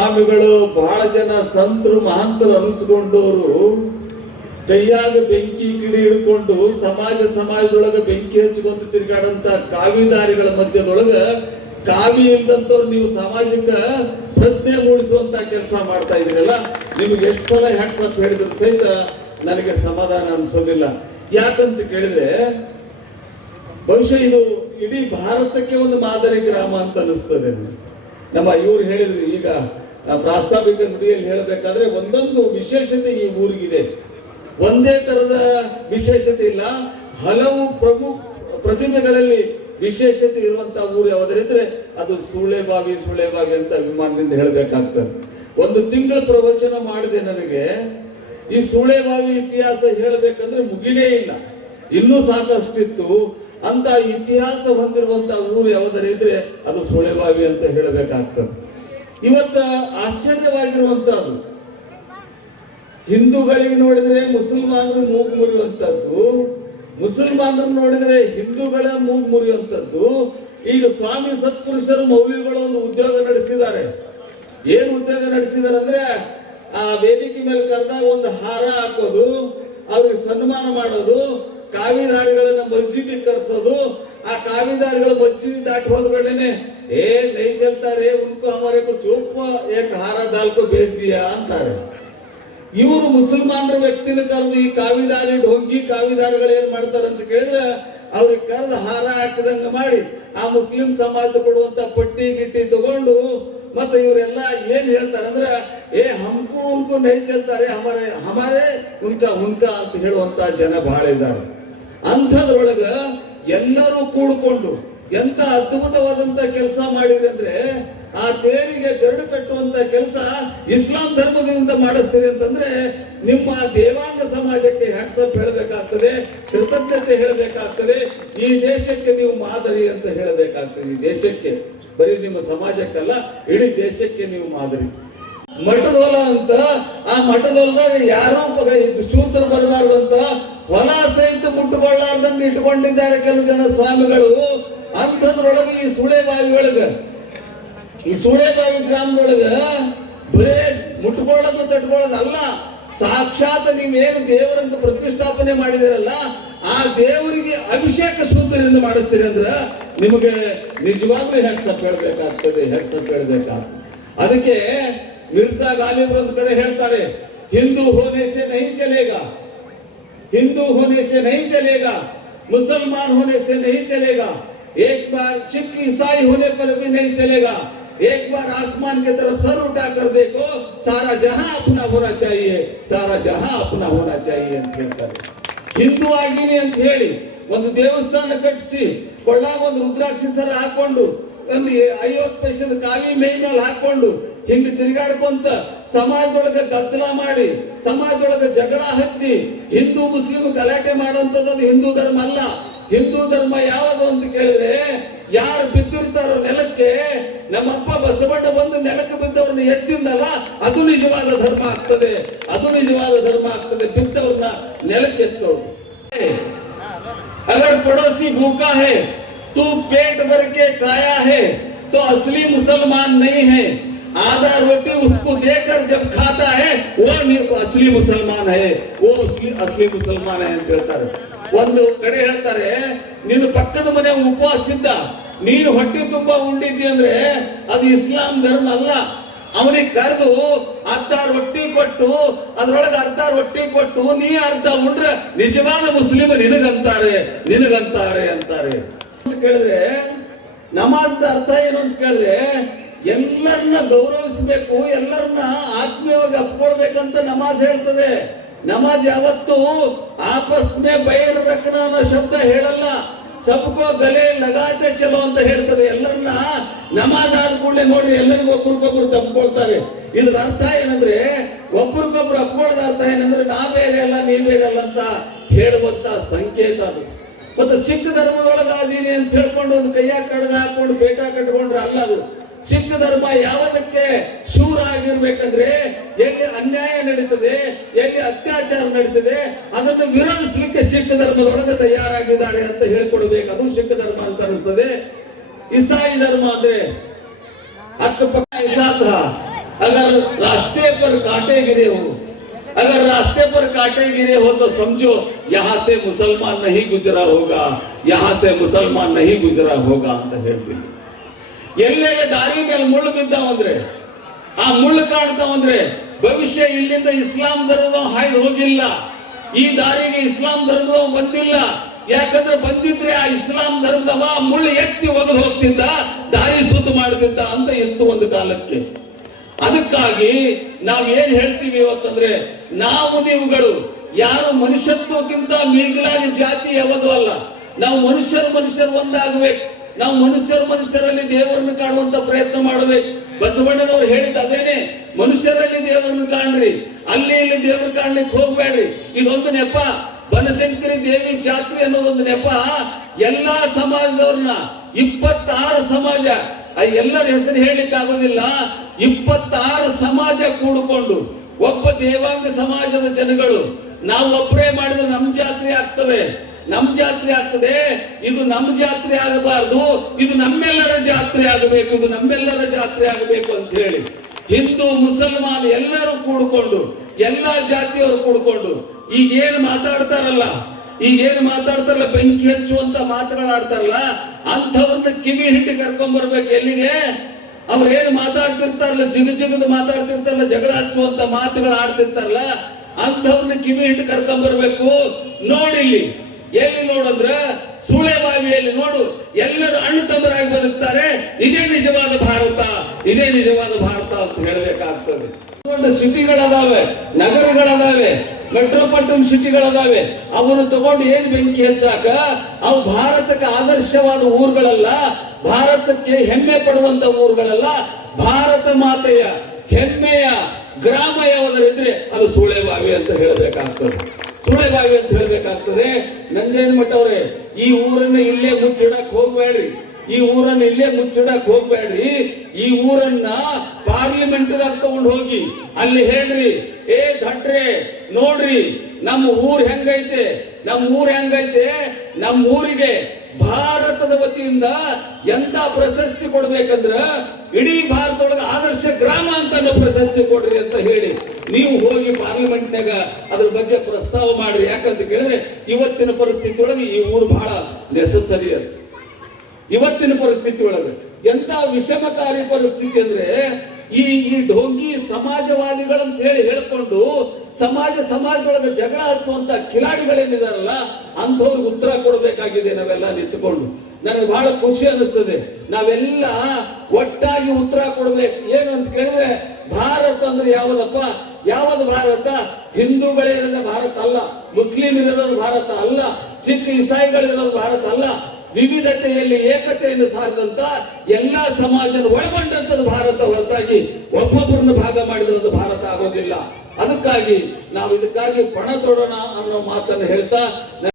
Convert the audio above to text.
ಸ್ವಾಮಿಗಳು ಬಹಳ ಜನ ಸಂತರು ಮಹಾಂತರು ಅನಿಸ್ಕೊಂಡವರು ಕೈಯಾಗ ಬೆಂಕಿ ಗಿಡಿ ಹಿಡ್ಕೊಂಡು ಸಮಾಜದೊಳಗ ಬೆಂಕಿ ಹಚ್ಚಿಕೊಂಡು ತಿರುಗಾಡಂತ ಕಾವಿದಾರಿಗಳ ಮಧ್ಯದೊಳಗ ಕಾವಿ ಇಲ್ದಂತವ್ರು ನೀವು ಸಾಮಾಜಿಕ ಪ್ರಜ್ಞೆ ಮೂಡಿಸುವಂತ ಕೆಲಸ ಮಾಡ್ತಾ ಇದೀರಲ್ಲ, ನಿಮ್ಗೆ ಎಷ್ಟು ಸಲ ಹ್ಯಾಟ್ಸಪ್ ಹೇಳಿದ್ರು ಸಹಿತ ನನಗೆ ಸಮಾಧಾನ ಅನ್ಸೋದಿಲ್ಲ. ಯಾಕಂತ ಕೇಳಿದ್ರೆ ಬಹುಶಃ ಇದು ಇಡೀ ಭಾರತಕ್ಕೆ ಒಂದು ಮಾದರಿ ಗ್ರಾಮ ಅಂತ ಅನಿಸ್ತದೆ. ನಮ್ಮ ಇವ್ರು ಹೇಳಿದ್ರು ಈಗ ಪ್ರಾಸ್ತಾವಿಕ ನುಡಿಯಲ್ಲಿ ಹೇಳಬೇಕಾದ್ರೆ ಒಂದೊಂದು ವಿಶೇಷತೆ ಈ ಊರಿಗಿದೆ. ಒಂದೇ ತರದ ವಿಶೇಷತೆ ಇಲ್ಲ, ಹಲವು ಪ್ರಮುಖ ಪ್ರತಿಮೆಗಳಲ್ಲಿ ವಿಶೇಷತೆ ಇರುವಂತ ಊರು ಯಾವುದರಿದ್ರೆ ಅದು ಸುಳೆಬಾವಿ ಅಂತ ವಿಮಾನದಿಂದ ಹೇಳಬೇಕಾಗ್ತದೆ. ಒಂದು ತಿಂಗಳ ಪ್ರವಚನ ಮಾಡಿದೆ. ನನಗೆ ಈ ಸುಳೆಬಾವಿ ಇತಿಹಾಸ ಹೇಳಬೇಕಂದ್ರೆ ಮುಗಿಲೇ ಇಲ್ಲ, ಇನ್ನೂ ಸಾಕಷ್ಟಿತ್ತು. ಅಂತ ಇತಿಹಾಸ ಹೊಂದಿರುವಂತ ಊರು ಯಾವುದರಿದ್ರೆ ಅದು ಸುಳೆಬಾವಿ ಅಂತ ಹೇಳಬೇಕಾಗ್ತದೆ. ಇವತ್ತ ಆಶ್ಚರ್ಯವಾಗಿರುವಂತಹದ್ದು, ಹಿಂದೂಗಳಿಗೆ ನೋಡಿದ್ರೆ ಮುಸಲ್ಮಾನರು ಮೂಗು ಮುರಿಯುವಂತದ್ದು, ಮುಸಲ್ಮಾನರು ನೋಡಿದ್ರೆ ಹಿಂದೂಗಳ ಮೂಗು ಮುರಿಯುವಂತದ್ದು. ಈಗ ಸ್ವಾಮಿ ಸತ್ಪುರುಷರು ಮೌಲ್ಯಗಳು ಒಂದು ಉದ್ಯೋಗ ನಡೆಸಿದ್ದಾರೆ. ಏನು ಉದ್ಯೋಗ ನಡೆಸಿದ್ದಾರೆ ಅಂದ್ರೆ ಆ ವೇದಿಕೆ ಮೇಲೆ ಕರೆದಾಗ ಒಂದು ಹಾರ ಹಾಕೋದು, ಅವ್ರಿಗೆ ಸನ್ಮಾನ ಮಾಡೋದು, ಕಾವಿದಾರಿಗಳನ್ನ ಮಸ್ಜಿದಿಗೆ ಕರೆಸೋದು. ಆ ಕಾವಿದಾರಿಗಳು ಮಸ್ಜಿದ್ ದಾಟಿ ಹೋದ್ಗಳೇನೆ ನೈ ಚಲ್ತಾರೆ ಉನ್ಕೋ ಹಮಾರೆ ಕೋ ಚೋಪ ಏಕ್ ಹಾರ ದಾಲ್ಕೋ ಬೇಸ್ ದಿಯಾ ಅಂತಾರೆ. ಇವರು ಮುಸಲ್ಮಾನರ ವ್ಯಕ್ತಿನ ಕರೆದು ಈ ಕಾವಿದಾರಿ ಢೋಂಗಿ ಕಾವಿದಾರಿಗಳು ಏನ್ ಮಾಡ್ತಾರೆ ಅಂತ ಕೇಳಿದ್ರೆ ಅವ್ರಿಗೆ ಕರೆದು ಹಾರ ಹಾಕಿದಂಗ ಮಾಡಿ ಆ ಮುಸ್ಲಿಂ ಸಮಾಜ ಕೊಡುವಂತ ಪಟ್ಟಿ ಗಿಟ್ಟಿ ತಗೊಂಡು ಮತ್ತೆ ಇವರೆಲ್ಲ ಏನ್ ಹೇಳ್ತಾರೆ ಅಂದ್ರೆ ಹಮ್ಕು ಉನ್ಕು ನೈ ಚಲ್ತಾರೆ ಹಮಾರೆ ಉನ್ಕಾ ಅಂತ ಹೇಳುವಂತ ಜನ ಬಹಳ ಇದ್ದಾರೆ. ಅಂಥದ್ರೊಳಗ ಎಲ್ಲರೂ ಕೂಡ್ಕೊಂಡು ಎಂತ ಅದ್ಭುತವಾದಂತ ಕೆಲಸ ಮಾಡಿರಿ ಅಂದ್ರೆ ಆ ತೇರಿಗೆ ಗರಡು ಕಟ್ಟುವಂತ ಕೆಲಸ ಇಸ್ಲಾಂ ಧರ್ಮದಿಂದ ಮಾಡಿಸ್ತೀರಿ ಅಂತಂದ್ರೆ ನಿಮ್ಮ ದೇವಾಂಗ ಸಮಾಜಕ್ಕೆ ಹ್ಯಾಟ್ಸಪ್ ಹೇಳಬೇಕಾಗ್ತದೆ, ಕೃತಜ್ಞತೆ ಹೇಳಬೇಕಾಗ್ತದೆ. ಈ ದೇಶಕ್ಕೆ ನೀವು ಮಾದರಿ ಅಂತ ಹೇಳಬೇಕಾಗ್ತದೆ. ಈ ದೇಶಕ್ಕೆ, ಬರೀ ನಿಮ್ಮ ಸಮಾಜಕ್ಕಲ್ಲ ಇಡೀ ದೇಶಕ್ಕೆ ನೀವು ಮಾದರಿ. ಮಠದ ಹೊಲ ಅಂತ, ಆ ಮಠದ ಹೊಲದಾಗ ಯಾರೋ ಶೂದ್ರ ಬರಬಾರ್ದಂತ ಹೊಲ ಸಹಿತ ಮುಟ್ಟುಕೊಳ್ಳಾರ್ದಂಗೆ ಇಟ್ಕೊಂಡಿದ್ದಾರೆ ಕೆಲವು ಜನ ಸ್ವಾಮಿಗಳು. ಅಂಥದ್ರೊಳಗೆ ಈ ಸುಳೆಬಾವಿ ಗ್ರಾಮದೊಳಗ ಬರೇ ಮುಟ್ಕೊಳ್ಳೋದು ತಟ್ಕೊಳ್ಳೋದು ಅಲ್ಲ, ಸಾಕ್ಷಾತ್ ನೀವೇನು ದೇವರಂತ ಪ್ರತಿಷ್ಠಾಪನೆ ಮಾಡಿದಿರಲ್ಲ ಆ ದೇವರಿಗೆ ಅಭಿಷೇಕ ಶುದ್ಧರಿಂದ ಮಾಡಿಸ್ತೀರಿ ಅಂದ್ರ ನಿಮಗೆ ನಿಜವಾಗ್ಲೂ ಹ್ಯಾಟ್ಸಪ್ ಹೇಳ್ಬೇಕಾಗ್ತದೆ. ಅದಕ್ಕೆ ಮಿರ್ಜಾ ಗಾಲಿಬ್ ಒಂದು ಕಡೆ ಹೇಳ್ತಾರೆ, ಹಿಂದೂ ಹೋನೆ ಸೆ ನಹೀ ಚಲೇಗಾ, ಮುಸಲ್ಮಾನ್ ಹೋನೆ ಸೆ ನಹೀ ಚಲೇಗಾ, एक बार सिख ईसाई होने पर भी नहीं चलेगा, एक बार आसमान की तरफ सर उठा कर देखो, सारा जहां अपना होना चाहिए ಅಂತ ಹೇಳ್ತಾರೆ. ಹಿಂದೂ ಆಗಿನಿ ಅಂತ ಹೇಳಿ ಒಂದು ದೇವಸ್ಥಾನ ಕಟ್ಟಿಸಿ ಕೊಳ್ಳಾಗ ಒಂದು ರುದ್ರಾಕ್ಷಿ ಸರ ಹಾಕೊಂಡು ಒಂದು 50 ಪೈಸದ ಕಾವಿ ಮೈ ಮೇಲೆ ಹಾಕೊಂಡು ಹಿಂಗ ತಿರುಗಾಡ್ಕೊಂತ ಸಮಾಜದೊಳಗೆ ಗದ್ದಲ ಮಾಡಿ ಸಮಾಜದೊಳಗೆ ಜಗಳ ಹಚ್ಚಿ ಹಿಂದೂ ಮುಸ್ಲಿಂ ಗಲಾಟೆ ಮಾಡುವಂತದ್ದು ಹಿಂದೂ ಧರ್ಮ ಅಲ್ಲ. ಹಿಂದೂ ಧರ್ಮ ಯಾವುದು ಅಂತ ಕೇಳಿದ್ರೆ ಯಾರು ಬಿದ್ದಿರ್ತಾರೋ ನೆಲಕ್ಕೆ, ನಮ್ಮಪ್ಪ ಬಸವಣ್ಣ ಬಂದು ನೆಲಕ್ಕೆ ಬಿದ್ದವ್ರನ್ನ ಎತ್ತಿಂದಲ್ಲ ಅದು ನಿಜವಾದ ಧರ್ಮ ಆಗ್ತದೆ. ಬಿದ್ದವ್ರನ್ನ ನೆಲಕ್ಕೆ ಎತ್ತೋದು. अगर पड़ोसी भूखा है तू पेट भर के खाया है तो असली मुसलमान नहीं है, आधा रोटी उसको देकर जब खाता है वो असली मुसलमान है, असली मुसलमान है ಅಂತ ಹೇಳ್ತಾರೆ. ಒಂದು ಕಡೆ ಹೇಳ್ತಾರೆ, ನೀನು ಪಕ್ಕದ ಮನೆ ಉಪವಾಸ ಇದ್ದ, ನೀನು ಹೊಟ್ಟೆ ತುಂಬಾ ಉಂಡಿದ್ದಿ ಅಂದ್ರೆ ಅದು ಇಸ್ಲಾಂ ಧರ್ಮ ಅಲ್ಲ. ಅವನಿಗೆ ಕರೆದು ಅರ್ಧ ರೊಟ್ಟಿ ಕೊಟ್ಟು ಅದ್ರೊಳಗೆ ಅರ್ಧ ರೊಟ್ಟಿ ಕೊಟ್ಟು ನೀ ಅರ್ಧ ಉಂಡ್ರೆ ನಿಜವಾದ ಮುಸ್ಲಿಮ ನಿನಗಂತಾರೆ ಅಂತಾರೆ ಅಂತ ಕೇಳಿದ್ರೆ ನಮಾಜ್ದ ಅರ್ಥ ಏನು ಅಂತ ಕೇಳಿದ್ರೆ ಎಲ್ಲರನ್ನ ಗೌರವಿಸಬೇಕು, ಎಲ್ಲರನ್ನ ಆತ್ಮೀಯವಾಗಿ ಅಪ್ಕೊಳ್ಬೇಕಂತ ನಮಾಜ್ ಹೇಳ್ತದೆ. ನಮಾಜ್ ಯಾವತ್ತು ಆಪಸ್ ಮೇ ಬೈರ್ ರಖನಾ ಅನ್ನೋ ಶಬ್ದ ಹೇಳಲ್ಲ, ಸಬ್ಕೋ ಗಲೆ ಲಗಾತೆ ಚಲೋ ಅಂತ ಹೇಳ್ತದೆ. ಎಲ್ಲರನ್ನ ನಮಾಜ್ ಆದ ಕೂಡಲೇ ನೋಡ್ರಿ ಎಲ್ಲರಿಗೂ ಒಬ್ರಿಗೊಬ್ರು ತಪ್ಕೊಳ್ತಾರೆ. ಇದ್ರ ಅರ್ಥ ಏನಂದ್ರೆ ಒಬ್ರಿಗೊಬ್ರು ಅಪ್ಕೊಳ್ಳೋದ ಅರ್ಥ ಏನಂದ್ರೆ ನಾ ಬೇರೆ ಅಲ್ಲ ನೀ ಬೇರೆ ಅಲ್ಲ ಅಂತ ಹೇಳುವಂತ ಸಂಕೇತ ಅದು. ಮತ್ತೆ ಸಿಖ್ ಧರ್ಮದೊಳಗಾದೀನಿ ಅಂತ ಹೇಳ್ಕೊಂಡು ಒಂದು ಕೈಯಾಗ ಕಡಗ ಹಾಕೊಂಡು ಬೇಟ ಕಟ್ಕೊಂಡ್ರೆ ಅಲ್ಲ ಅದು. ಸಿಖ್ ಧರ್ಮ ಯಾವುದಕ್ಕೆ ಶೂರ ಆಗಿರ್ಬೇಕಂದ್ರೆ ಎಲ್ಲಿ ಅನ್ಯಾಯ ನಡೀತದೆ, ಎಲ್ಲಿ ಅತ್ಯಾಚಾರ ನಡೀತದೆ ಅದನ್ನು ವಿರೋಧಿಸಲಿಕ್ಕೆ ಸಿಖ್ ಧರ್ಮದೊಳಗೆ ತಯಾರಾಗಿದ್ದಾರೆ ಅಂತ ಹೇಳ್ಕೊಡ್ಬೇಕು. ಅದು ಸಿಖ್ ಧರ್ಮ ಅಂತ ಅನಿಸ್ತದೆ. ಇಸಾಯಿ ಧರ್ಮ ಅಂದ್ರೆ ಅಕ್ಕಪಕ್ಕ ಇಸಾತ अगर रास्ते पर कांटे गिरे हो, अगर रास्ते पर कांटे गिरे हो तो समझो यहाँ से मुसलमान नहीं गुजरा होगा, यहाँ से मुसलमान नहीं गुजरा होगा ಅಂತ ಹೇಳ್ತೀನಿ. ಎಲ್ಲೆಲ್ಲಿ ದಾರಿ ಮೇಲೆ ಮುಳ್ಳು ಬಿದ್ದಾವಂದ್ರೆ, ಆ ಮುಳ್ಳು ಕಾಣ್ತಾವಂದ್ರೆ ಭವಿಷ್ಯ ಇಲ್ಲಿಂದ ಇಸ್ಲಾಂ ಧರ್ಮದ ಹಾಯ್ದು ಹೋಗಿಲ್ಲ, ಈ ದಾರಿಗೆ ಇಸ್ಲಾಂ ಧರ್ಮದ ಬಂದಿಲ್ಲ. ಯಾಕಂದ್ರೆ ಬಂದಿದ್ರೆ ಆ ಇಸ್ಲಾಂ ಧರ್ಮದವ ಮುಳ್ಳು ಎತ್ತಿ ಒಗೆದು ಹೋಗ್ತಿದ್ದ, ದಾರಿ ಸುದ್ದು ಮಾಡ್ತಿದ್ದ ಅಂತ ಇತ್ತು ಒಂದು ಕಾಲಕ್ಕೆ. ಅದಕ್ಕಾಗಿ ನಾವ್ ಏನ್ ಹೇಳ್ತೀವಿ ಇವತ್ತಂದ್ರೆ, ನಾವು ನೀವುಗಳು ಯಾರು ಮನುಷ್ಯತ್ವಕ್ಕಿಂತ ಮೀಗಿಲಾಗಿ ಜಾತಿ ಯಾವುದು ಅಲ್ಲ. ನಾವು ಮನುಷ್ಯರು ಒಂದಾಗಬೇಕು. ನಾವು ಮನುಷ್ಯರಲ್ಲಿ ದೇವರನ್ನು ಕಾಣುವಂತ ಪ್ರಯತ್ನ ಮಾಡಬೇಕು. ಬಸವಣ್ಣನವರು ಹೇಳಿದ ಅದೇನೆ, ಮನುಷ್ಯರಲ್ಲಿ ದೇವರನ್ನು ಕಾಣ್ರಿ, ಅಲ್ಲಿ ಇಲ್ಲಿ ದೇವರು ಕಾಣ್ಲಿಕ್ಕೆ ಹೋಗ್ಬೇಡ್ರಿ. ಇದೊಂದು ನೆಪ. ಬನಶಂಕರಿ ದೇವಿ ಜಾತ್ರೆ ಅನ್ನೋದೊಂದು ನೆಪ. ಎಲ್ಲಾ ಸಮಾಜದವ್ರನ್ನ 26 ಸಮಾಜ, ಎಲ್ಲರ ಹೆಸರು ಹೇಳಲಿಕ್ಕೆ ಆಗೋದಿಲ್ಲ, 26 ಸಮಾಜ ಕೂಡಿಕೊಂಡು ಒಬ್ಬ ದೇವಾಂಗ ಸಮಾಜದ ಜನಗಳು ನಾವು ಒಬ್ಬರೇ ಮಾಡಿದ್ರೆ ನಮ್ ಜಾತ್ರೆ ಆಗ್ತದೆ, ನಮ್ ಜಾತ್ರೆ ಆಗ್ತದೆ. ಇದು ನಮ್ ಜಾತ್ರೆ ಆಗಬಾರ್ದು, ಇದು ನಮ್ಮೆಲ್ಲರ ಜಾತ್ರೆ ಆಗಬೇಕು, ಇದು ನಮ್ಮೆಲ್ಲರ ಜಾತ್ರೆ ಆಗಬೇಕು ಅಂತ ಹೇಳಿ ಹಿಂದೂ ಮುಸಲ್ಮಾನ್ ಎಲ್ಲರೂ ಕೂಡಿಕೊಂಡು, ಎಲ್ಲಾ ಜಾತಿಯವರು ಕೂಡಿಕೊಂಡು ಈಗೇನು ಮಾತಾಡ್ತಾರಲ್ಲ, ಬೆಂಕಿ ಹಚ್ಚುವಂತ ಮಾತುಗಳಾಡ್ತಾರಲ್ಲ, ಅಂಥವ್ರನ್ನ ಕಿವಿ ಹಿಂಡಿ ಕರ್ಕೊಂಡ್ ಬರ್ಬೇಕು. ಎಲ್ಲಿಗೆ? ಅವ್ರೇನು ಮಾತಾಡ್ತಿರ್ತಾರಲ್ಲ, ಜಿಗದು ಮಾತಾಡ್ತಿರ್ತಾರಲ್ಲ, ಜಗಳ ಹಚ್ಚುವಂತ ಮಾತುಗಳು ಆಡ್ತಿರ್ತಾರಲ್ಲ, ಅಂಥವ್ರನ್ನ ಕಿವಿ ಹಿಂಡಿ ಕರ್ಕೊಂಡ್ ಬರ್ಬೇಕು. ನೋಡಿಲ್ಲಿ, ಎಲ್ಲಿ ನೋಡಿದ್ರ ಸುಳೆಬಾವಿಯಲ್ಲಿ ನೋಡು, ಎಲ್ಲರೂ ಅಣ್ಣ ತಮ್ಮರಾಗಿ ಬದುಕ್ತಾರೆ. ಇದೇ ನಿಜವಾದ ಭಾರತ, ಇದೇ ನಿಜವಾದ ಭಾರತ ಅಂತ ಹೇಳಬೇಕಾಗ್ತದೆ. ದೊಡ್ಡ ಸಿಟಿಗಳದಾವೆ, ನಗರಗಳದಾವೆ, ಮೆಟ್ರೋಪಾಲಿಟನ್ ಸಿಟಿಗಳದಾವೆ. ಅವನು ತಗೊಂಡು ಏನ್ ಬೆಂಕಿ ಹಚ್ಚಾಕ? ಅವು ಭಾರತಕ್ಕೆ ಆದರ್ಶವಾದ ಊರುಗಳಲ್ಲ, ಭಾರತಕ್ಕೆ ಹೆಮ್ಮೆ ಪಡುವಂತ ಊರುಗಳಲ್ಲ. ಭಾರತ ಮಾತೆಯ ಹೆಮ್ಮೆಯ ಗ್ರಾಮ ಯಾವುದರಿದ್ರೆ ಅದು ಸುಳೆಬಾವಿ ಅಂತ ಹೇಳಬೇಕಾಗ್ತದೆ, ಸುಳೆಬಾವಿ ಅಂತ ಹೇಳಬೇಕಾಗ್ತದೆ. ನಂಜನಮಠ ಅವರೇ, ಈ ಊರನ್ನ ಇಲ್ಲೇ ಮುಚ್ಚಿಡಕ್ ಹೋಗ್ಬೇಡ್ರಿ, ಈ ಊರನ್ನ ಇಲ್ಲೇ ಮುಚ್ಚಿಡಕ್ ಹೋಗ್ಬೇಡ್ರಿ. ಈ ಊರನ್ನ ಪಾರ್ಲಿಮೆಂಟ್ ತಗೊಂಡು ಹೋಗಿ ಅಲ್ಲಿ ಹೇಳ್ರಿ, ಏ ಧಟ್ರೆ ನೋಡ್ರಿ ನಮ್ಮ ಊರ್ ಹೆಂಗೈತೆ, ನಮ್ಮ ಊರಿಗೆ ಭಾರತದ ವತಿಯಿಂದ ಎಂತ ಪ್ರಶಸ್ತಿ ಕೊಡ್ಬೇಕಂದ್ರ ಇಡೀ ಭಾರತದೊಳಗೆ ಆದರ್ಶ ಗ್ರಾಮ ಅಂತ ಪ್ರಶಸ್ತಿ ಕೊಡ್ರಿ ಅಂತ ಹೇಳಿ ನೀವು ಹೋಗಿ ಪಾರ್ಲಿಮೆಂಟ್ನಾಗ ಅದ್ರ ಬಗ್ಗೆ ಪ್ರಸ್ತಾವ ಮಾಡ್ರಿ. ಯಾಕಂತ ಕೇಳಿದ್ರೆ ಇವತ್ತಿನ ಪರಿಸ್ಥಿತಿ ಒಳಗೆ ಈ ಊರು ಬಹಳ ನೆಸಸರಿ. ಅದು ಇವತ್ತಿನ ಪರಿಸ್ಥಿತಿ ಒಳಗೆ ಎಂತ ವಿಷಮಕಾರಿ ಪರಿಸ್ಥಿತಿ ಅಂದ್ರೆ, ಈ ಢೋಂಗಿ ಸಮಾಜವಾದಿಗಳಂತ ಹೇಳ್ಕೊಂಡು ಸಮಾಜದೊಳಗೆ ಜಗಳ ಹಚ್ಚುವಂತ ಕಿಲಾಡಿಗಳೇನಿದಾರಲ್ಲ, ಅಂಥವ್ರಿಗೆ ಉತ್ತರ ಕೊಡಬೇಕಾಗಿದೆ ನಾವೆಲ್ಲ ನಿಂತುಕೊಂಡು. ನನಗೆ ಬಹಳ ಖುಷಿ ಅನಿಸ್ತದೆ, ನಾವೆಲ್ಲ ಒಟ್ಟಾಗಿ ಉತ್ತರ ಕೊಡ್ಬೇಕು. ಏನು ಅಂತ ಕೇಳಿದ್ರೆ, ಭಾರತ ಅಂದ್ರೆ ಯಾವುದಪ್ಪ? ಯಾವುದು ಭಾರತ? ಹಿಂದೂಗಳಿರೋದ ಭಾರತ ಅಲ್ಲ, ಮುಸ್ಲಿಂ ಇರೋದು ಭಾರತ ಅಲ್ಲ, ಸಿಖ್ ಇಸಾಯಿಗಳಿರೋದು ಭಾರತ ಅಲ್ಲ. ವಿವಿಧತೆಯಲ್ಲಿ ಏಕತೆಯನ್ನು ಸಾರಿದಂತ ಎಲ್ಲಾ ಸಮಾಜ ಒಳಗೊಂಡಂತದ್ದು ಭಾರತ ಹೊರತಾಗಿ ಒಬ್ಬೊಬ್ಬರನ್ನು ಭಾಗ ಮಾಡಿದ್ರದ್ದು ಭಾರತ ಆಗೋದಿಲ್ಲ. ಅದಕ್ಕಾಗಿ ನಾವು ಇದಕ್ಕಾಗಿ ಪಣ ತೊಡೋಣ ಅನ್ನೋ ಮಾತನ್ನು ಹೇಳ್ತಾ